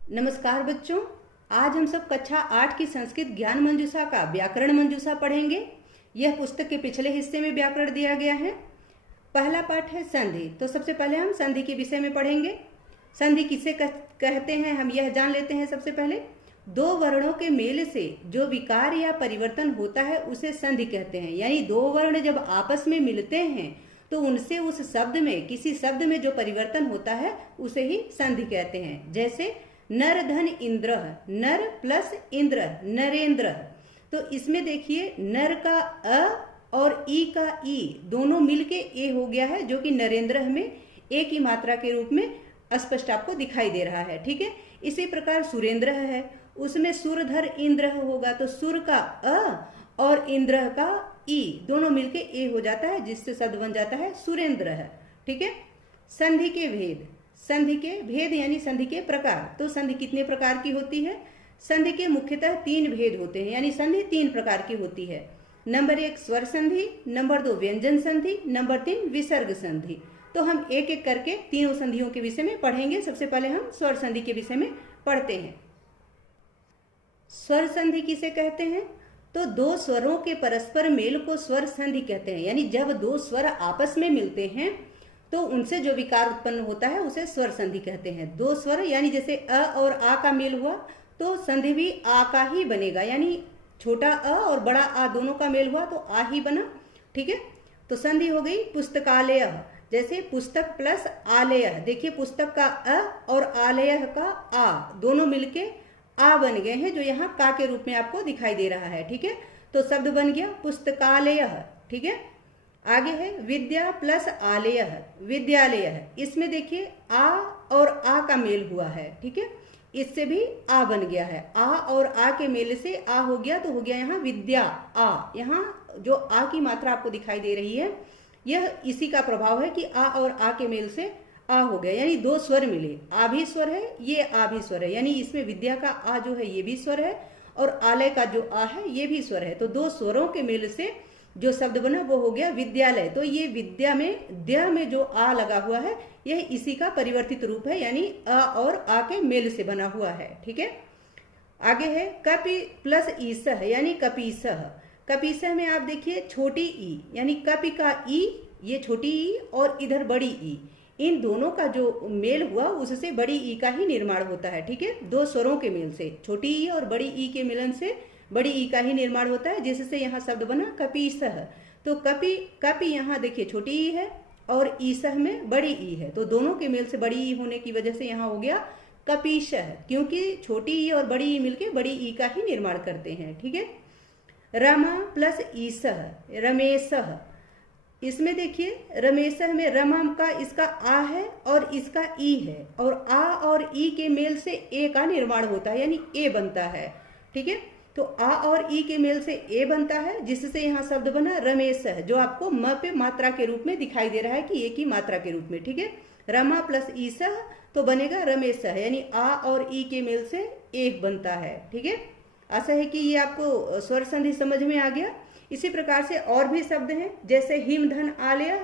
नमस्कार बच्चों, आज हम सब कक्षा 8 की संस्कृत ज्ञान मंजूषा का व्याकरण मंजूषा पढ़ेंगे। यह पुस्तक के पिछले हिस्से में व्याकरण दिया गया है। पहला पाठ है संधि। तो सबसे पहले हम संधि के विषय में पढ़ेंगे। संधि किसे कहते हैं हम यह जान लेते हैं। सबसे पहले दो वर्णों के मेल से जो विकार या परिवर्तन होता है उसे संधि कहते हैं। यानी दो वर्ण जब आपस में मिलते हैं तो उनसे उस शब्द में किसी शब्द में जो परिवर्तन होता है उसे ही संधि कहते हैं। जैसे नर धन इंद्र, नर प्लस इंद्र नरेंद्र। तो इसमें देखिए नर का अ और ई का ई दोनों मिलके ए हो गया है, जो कि नरेंद्र में ए की मात्रा के रूप में स्पष्ट आपको दिखाई दे रहा है। ठीक है। इसी प्रकार सुरेंद्र है, उसमें सुरधर इंद्र होगा तो सुर का अ और इंद्र का ई दोनों मिलके ए हो जाता है, जिससे शब्द बन जाता है सुरेंद्र है। ठीक है। संधि के भेद, संधि के भेद यानी संधि के प्रकार। तो संधि कितने प्रकार की होती है? संधि के मुख्यतः 3 भेद होते हैं, यानी संधि 3 प्रकार की होती है। नंबर 1 स्वर संधि, नंबर 2 व्यंजन संधि, नंबर 3 विसर्ग संधि। तो हम एक एक करके तीनों संधियों के विषय में पढ़ेंगे। सबसे पहले हम स्वर संधि के विषय में पढ़ते हैं। स्वर संधि किसे कहते हैं? तो दो स्वरों के परस्पर मेल को स्वर संधि कहते हैं। यानी जब दो स्वर आपस में मिलते हैं तो उनसे जो विकार उत्पन्न होता है उसे स्वर संधि कहते हैं। दो स्वर यानी जैसे अ और आ का मेल हुआ तो संधि भी आ का ही बनेगा, यानी छोटा अ और बड़ा आ दोनों का मेल हुआ तो आ ही बना। ठीक है। तो संधि हो गई पुस्तकालय, जैसे पुस्तक प्लस आलय। देखिए पुस्तक का अ और आलय का आ दोनों मिलके आ बन गए हैं, जो यहाँ का के रूप में आपको दिखाई दे रहा है। ठीक है। तो शब्द बन गया पुस्तकालय। ठीक है। आगे है विद्या प्लस आलय, विद्यालय। इसमें देखिए आ और आ का मेल हुआ है। ठीक है। इससे भी आ बन गया है। आ और आ के मेल से आ हो गया तो हो गया यहाँ विद्या आ। यहाँ जो आ की मात्रा आपको दिखाई दे रही है यह इसी का प्रभाव है कि आ और आ के मेल से आ हो गया, यानी दो स्वर मिले। आ भी स्वर है, ये आ भी स्वर है, यानी इसमें विद्या का आ जो है ये भी स्वर है और आलय का जो आ है ये भी स्वर है। तो दो स्वरों के मेल से जो शब्द बना वो हो गया विद्यालय। तो ये विद्या में द्य में जो आ लगा हुआ है यह इसी का परिवर्तित रूप है, यानी अ और आ के मेल से बना हुआ है। ठीक है। आगे है कपि प्लस ईसह, यानी कपीसह। कपीसह में आप देखिए छोटी ई, यानी कपि का ई ये छोटी ई और इधर बड़ी ई, इन दोनों का जो मेल हुआ उससे बड़ी ई का ही निर्माण होता है। ठीक है। दो स्वरों के मेल से छोटी ई और बड़ी ई के मिलन से बड़ी ई का ही निर्माण होता है, जिससे यहाँ शब्द बना कपीसह। तो कपि कपि यहाँ देखिए छोटी ई है और ईसह में बड़ी ई है, तो दोनों के मेल से बड़ी ई होने की वजह से यहाँ हो गया कपीशह, क्योंकि छोटी ई और बड़ी ई मिलके बड़ी ई का ही निर्माण करते हैं। ठीक है। रमा प्लस ईसह, रमेशह। इसमें देखिए रमेशह में रमा का इसका आ है और इसका ई है, और आ और ई के मेल से ए का निर्माण होता है, यानी ए बनता है। ठीक है। तो आ और ई के मेल से ए बनता है, जिससे यहाँ शब्द बना रमेश है, जो आपको म पे मात्रा के रूप में दिखाई दे रहा है कि ए की मात्रा के रूप में। ठीक है। रमा प्लस ईसह तो बनेगा रमेश, यानी आ और ई के मेल से एक बनता है। ठीक है। आशा है कि ये आपको स्वर संधि समझ में आ गया। इसी प्रकार से और भी शब्द हैं, जैसे हिम धन आलय,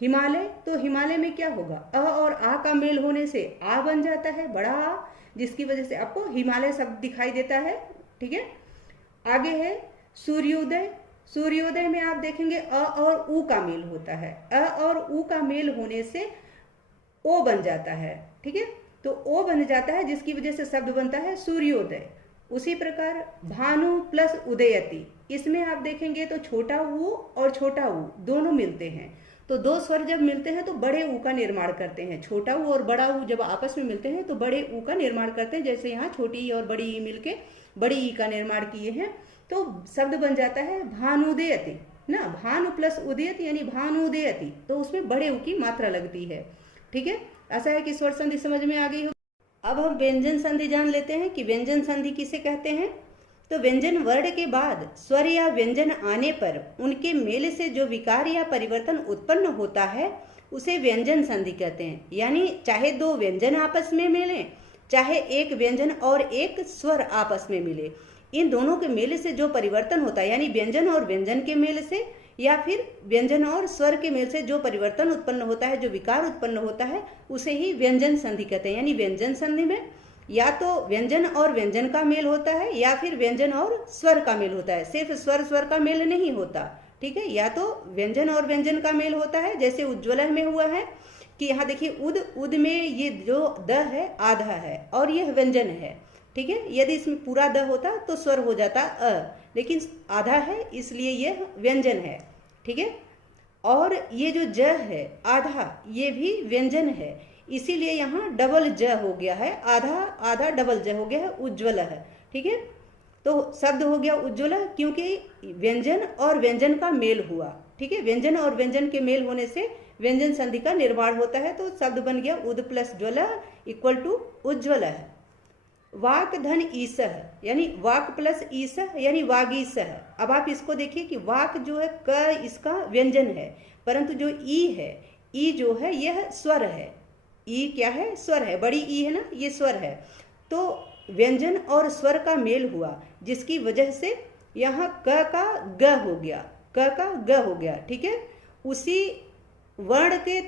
हिमालय। तो हिमालय में क्या होगा? अ और आ का मेल होने से आ बन जाता है, बड़ा आ, जिसकी वजह से आपको हिमालय शब्द दिखाई देता है। ठीक है। आगे है सूर्योदय। सूर्योदय में आप देखेंगे अ और उ का मेल होता है, अ और उ का मेल होने से ओ बन जाता है। ठीक है। तो ओ बन जाता है, जिसकी वजह से शब्द बनता है सूर्योदय। उसी प्रकार भानु प्लस उदयति, इसमें आप देखेंगे तो छोटा ऊ और छोटा ऊ दोनों मिलते हैं, तो दो स्वर जब मिलते हैं तो बड़े ऊ का निर्माण करते हैं। छोटा ऊ और बड़ा ऊ जब आपस में मिलते हैं तो बड़े ऊ का निर्माण करते हैं, जैसे यहाँ छोटी ई और बड़ी ई मिलके बड़ी ई का निर्माण किए हैं, तो शब्द बन जाता है भानुदयति ना। भानु प्लस उदयति यानी भानुदयति, तो उसमें बड़े ऊ की मात्रा लगती है। ठीक है। ऐसा है कि स्वर संधि समझ में आ गई हो। अब हम व्यंजन संधि जान लेते हैं कि व्यंजन संधि किसे कहते हैं। तो व्यंजन वर्ण के बाद स्वर या व्यंजन आने पर उनके मेल से जो विकार या परिवर्तन उत्पन्न होता है उसे व्यंजन संधि कहते हैं। यानी चाहे दो व्यंजन आपस में मिले, चाहे एक व्यंजन और एक स्वर आपस में मिले, इन दोनों के मेल से जो परिवर्तन होता है, यानी व्यंजन और व्यंजन के मेल से या फिर व्यंजन और स्वर के मेल से जो परिवर्तन उत्पन्न होता है, जो विकार उत्पन्न होता है, उसे ही व्यंजन संधि कहते हैं। यानी व्यंजन संधि में या तो व्यंजन और व्यंजन का मेल होता है या फिर व्यंजन और स्वर का मेल होता है, सिर्फ स्वर स्वर का मेल नहीं होता। ठीक है, या तो व्यंजन और व्यंजन का मेल होता है, जैसे उज्ज्वल में हुआ है कि यहाँ देखिए उद, उद में ये जो द है आधा है और यह व्यंजन है। ठीक है, यदि इसमें पूरा द होता तो स्वर हो जाता अ, लेकिन आधा है इसलिए यह व्यंजन है। ठीक है, और ये जो ज है आधा, ये भी व्यंजन है, इसीलिए यहाँ डबल ज हो गया है, आधा आधा डबल ज हो गया है, उज्ज्वल है। ठीक है, तो शब्द हो गया उज्ज्वल क्योंकि व्यंजन और व्यंजन का मेल हुआ। ठीक है, व्यंजन और व्यंजन के मेल होने से व्यंजन संधि का निर्माण होता है, तो शब्द बन गया उद प्लस ज्वल इक्वल टू उज्ज्वल है। वाक धन ईस यानी वाक प्लस ईस यानी वागीस है। अब आप इसको देखिए कि वाक जो है क इसका व्यंजन है, परंतु जो ई है, ई जो है यह स्वर है। ई क्या है? स्वर है, बड़ी ई है ना, ये स्वर है। तो व्यंजन और स्वर का मेल हुआ, जिसकी वजह से यहाँ क का ग हो गया, क का ग हो गया। ठीक है, उसी वर्ण के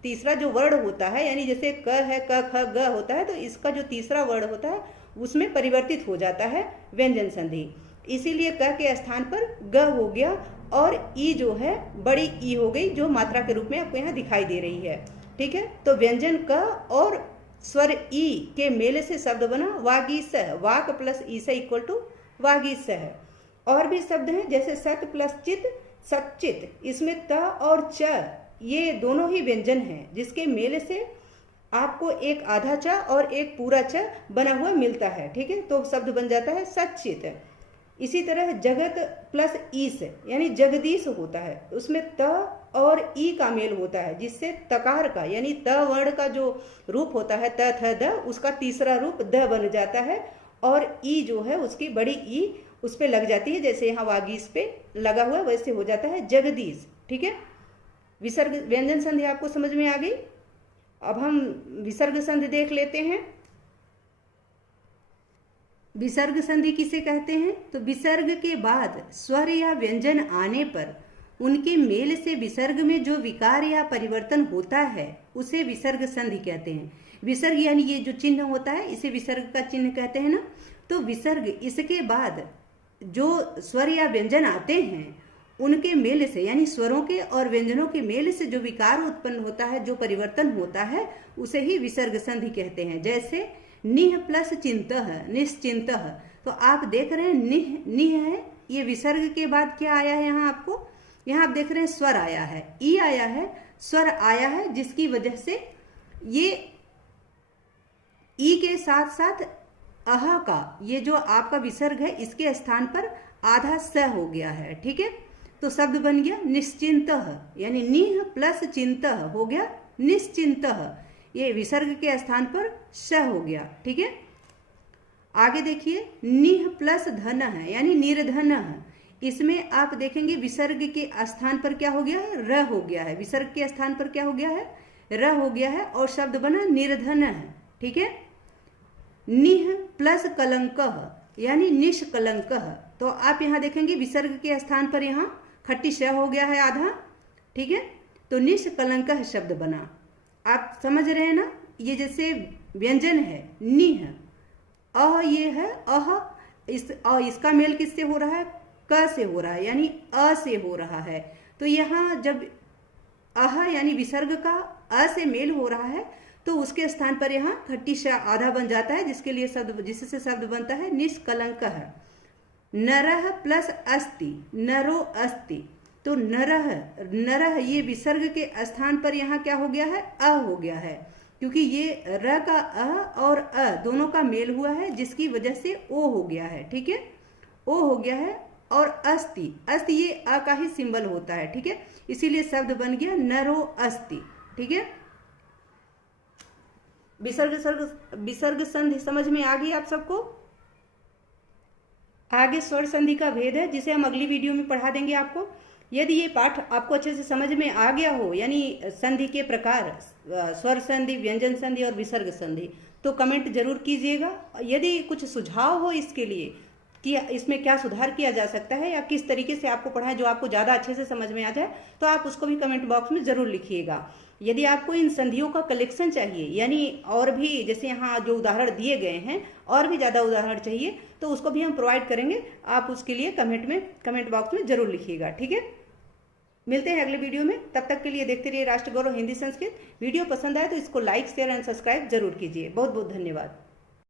तीसरा जो वर्ण होता है, यानी जैसे क है, क ख ग होता है, तो इसका जो तीसरा वर्ण होता है उसमें परिवर्तित हो जाता है व्यंजन संधि, इसीलिए क के स्थान पर ग हो गया और ई जो है बड़ी ई हो गई, जो मात्रा के रूप में आपको यहाँ दिखाई दे रही है। ठीक है, तो व्यंजन क और स्वर ई के मेल से शब्द बना वागीस, वाक प्लस ईस इक्वल टू वागीस है। और भी शब्द हैं जैसे सत प्लस चित, सच्चित, इसमें त और च ये दोनों ही व्यंजन हैं, जिसके मेल से आपको एक आधा च और एक पूरा च बना हुआ मिलता है। ठीक है, तो शब्द बन जाता है सच्चित। इसी तरह जगत प्लस ईस यानी जगदीश होता है, उसमें त और ई का मेल होता है, जिससे तकार का यानी त वर्ण का जो रूप होता है त थ द, उसका तीसरा रूप द बन जाता है और ई जो है उसकी बड़ी ई उस पे लग जाती है, जैसे यहाँ वागीस पे लगा हुआ वैसे हो जाता है जगदीश। ठीक है, विसर्ग व्यंजन संधि आपको समझ में आ गई। अब हम विसर्ग संधि देख लेते हैं। विसर्ग संधि किसे कहते हैं? तो विसर्ग के बाद स्वर या व्यंजन आने पर उनके मेल से विसर्ग में जो विकार या परिवर्तन होता है उसे विसर्ग संधि कहते हैं। विसर्ग यानी ये जो चिन्ह होता है इसे विसर्ग का चिन्ह कहते हैं ना। तो विसर्ग, इसके बाद जो स्वर या व्यंजन आते हैं उनके मेल से यानी स्वरों के और व्यंजनों के मेल से जो विकार उत्पन्न होता है, जो परिवर्तन होता है, उसे ही विसर्ग संधि कहते हैं। जैसे निह प्लस चिंतः, निश्चिंतः, तो आप देख रहे हैं निह, निह है, ये विसर्ग के बाद क्या आया है यहाँ आपको? यहाँ आप देख रहे हैं स्वर आया है, ई आया है, स्वर आया है, जिसकी वजह से ये ई के साथ साथ अह का ये जो आपका विसर्ग है इसके स्थान पर आधा स हो गया है। ठीक है, तो शब्द बन गया निश्चिंतः, यानी निह प्लस चिंतः हो गया निश्चिंतः, ये विसर्ग के स्थान पर श हो गया। ठीक है, आगे देखिए निह प्लस धन है यानी निर्धन है, इसमें आप देखेंगे विसर्ग के स्थान पर क्या हो गया है? र हो गया है, विसर्ग के स्थान पर क्या हो गया है? र हो गया है और शब्द बना निर्धन है। ठीक है, निह प्लस कलंक यानी निष्कलंक, तो आप यहाँ देखेंगे विसर्ग के स्थान पर यहाँ खट्टी श हो गया है आधा। ठीक है, तो निष्कलंक शब्द बना। आप समझ रहे हैं ना, ये जैसे व्यंजन है निह, अह ये है अह, इसका मेल किससे हो रहा है? क से हो रहा है, यानी अ से हो रहा है। तो यहाँ जब अह यानी विसर्ग का अ से मेल हो रहा है तो उसके स्थान पर यहाँ खट्टी श आधा बन जाता है, जिसके लिए शब्द, जिससे शब्द बनता है निष्कलंक है। नरह प्लस अस्ति, नरो अस्ति, तो नरह, नरह ये विसर्ग के स्थान पर यहाँ क्या हो गया है? अ हो गया है, क्योंकि ये र का अ और अ दोनों का मेल हुआ है, जिसकी वजह से ओ हो गया है। ठीक है, ओ हो गया है। और अस्ति, अस्ति ये अ का ही सिंबल होता है। ठीक है, इसीलिए शब्द बन गया नरो अस्ति। ठीक है, विसर्ग संधि समझ में आ गई आप सबको। आगे स्वर संधि का भेद है, जिसे हम अगली वीडियो में पढ़ा देंगे आपको। यदि ये पाठ आपको अच्छे से समझ में आ गया हो, यानी संधि के प्रकार स्वर संधि, व्यंजन संधि और विसर्ग संधि, तो कमेंट जरूर कीजिएगा। यदि कुछ सुझाव हो इसके लिए कि इसमें क्या सुधार किया जा सकता है या किस तरीके से आपको पढ़ाएं जो आपको ज़्यादा अच्छे से समझ में आ जाए, तो आप उसको भी कमेंट बॉक्स में ज़रूर लिखिएगा। यदि आपको इन संधियों का कलेक्शन चाहिए, यानी और भी जैसे यहाँ जो उदाहरण दिए गए हैं और भी ज़्यादा उदाहरण चाहिए, तो उसको भी हम प्रोवाइड करेंगे। आप उसके लिए कमेंट बॉक्स में ज़रूर लिखिएगा। ठीक है, मिलते हैं अगले वीडियो में। तब तक के लिए देखते रहिए राष्ट्र गौरव हिंदी संस्कृत। वीडियो पसंद आए तो इसको लाइक, शेयर एंड सब्सक्राइब जरूर कीजिए। बहुत बहुत धन्यवाद।